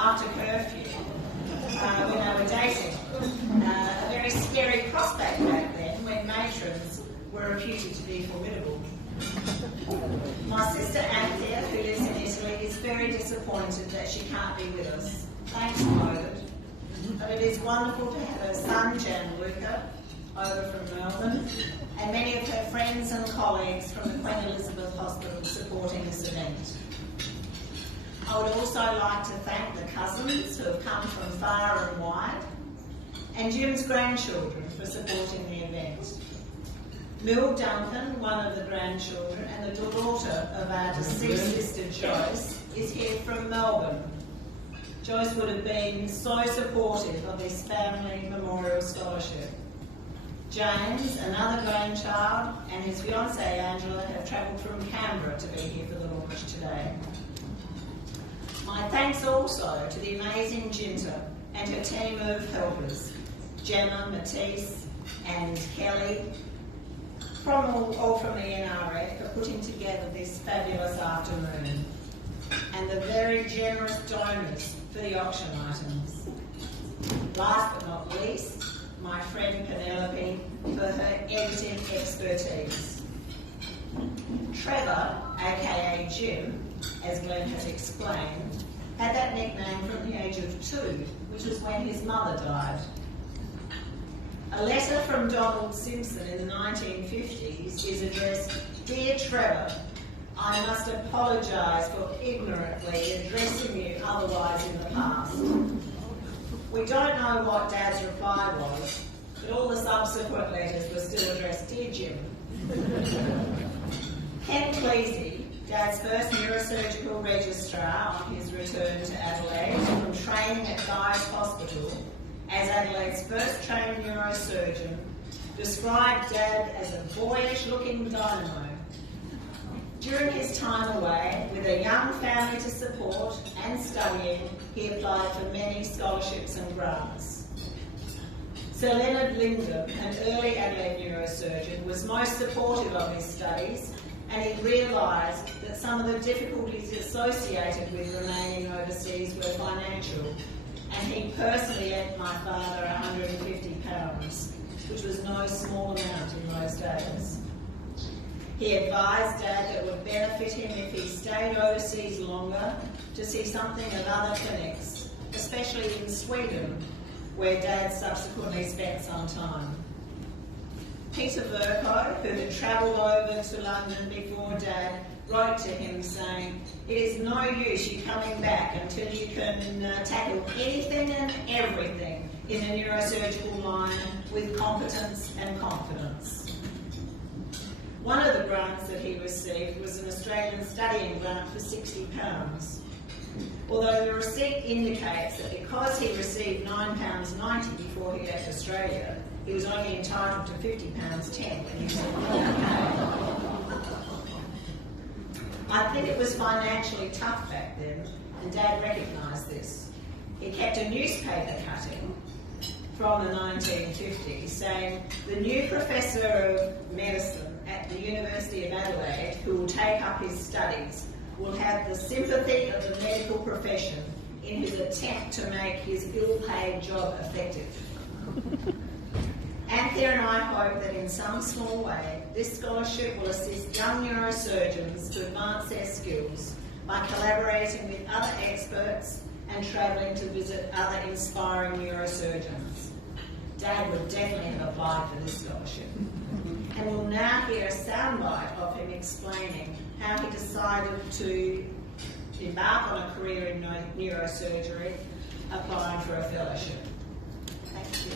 after curfew when they were dating. A very scary prospect back then when matrons were reputed to be formidable. My sister Anthea, who lives in Italy, is very disappointed that she can't be with us. Thanks, COVID. But it is wonderful to have her son, Gianluca, over from Melbourne, and many of her friends and colleagues from the Queen Elizabeth Hospital supporting this event. I would also like to thank the cousins who have come from far and wide, and Jim's grandchildren for supporting the event. Mill Duncan, one of the grandchildren, and the daughter of our deceased sister Joyce, is here from Melbourne. Joyce would have been so supportive of this family memorial scholarship. James, another grandchild, and his fiancée Angela have travelled from Canberra to be here for the launch today. My thanks also to the amazing Ginta and her team of helpers, Gemma, Matisse and Kelly, all from the NRF, for putting together this fabulous afternoon, and the very generous donors for the auction items. Last but not least, my friend Penelope for her editing expertise. Trevor, aka Jim, as Glenn has explained, had that nickname from the age of 2, which was when his mother died. A letter from Donald Simpson in the 1950s is addressed, "Dear Trevor, I must apologise for ignorantly addressing you otherwise in the past." We don't know what Dad's reply was, but all the subsequent letters were still addressed, "Dear Jim." Ken Cleasy, Dad's first neurosurgical registrar on his return to Adelaide from training at Guy's Hospital as Adelaide's first trained neurosurgeon, described Dad as a boyish-looking dynamo. During his time away, with a young family to support and studying, he applied for many scholarships and grants. Sir Leonard Lindham, an early Adelaide neurosurgeon, was most supportive of his studies, and he realised that some of the difficulties associated with remaining overseas were financial, and he personally lent my father £150, which was no small amount in those days. He advised Dad that it would benefit him if he stayed overseas longer to see something of other clinics, especially in Sweden, where Dad subsequently spent some time. Peter Verco, who had travelled over to London before Dad, wrote to him saying, "It is no use you coming back until you can tackle anything and everything in the neurosurgical line with competence and confidence." One of the grants that he received was an Australian studying grant for £60. Although the receipt indicates that because he received £9.90 before he left Australia, he was only entitled to £50.10 when he was in the UK. I think it was financially tough back then, and Dad recognised this. He kept a newspaper cutting from the 1950s saying, "The new professor of medicine at the University of Adelaide who will take up his studies will have the sympathy of the medical profession in his attempt to make his ill-paid job effective." Anthea and I hope that in some small way this scholarship will assist young neurosurgeons to advance their skills by collaborating with other experts and travelling to visit other inspiring neurosurgeons. Dad would definitely have applied for this scholarship. And we'll now hear a soundbite of him explaining how he decided to embark on a career in neurosurgery, applying for a fellowship. Thank you.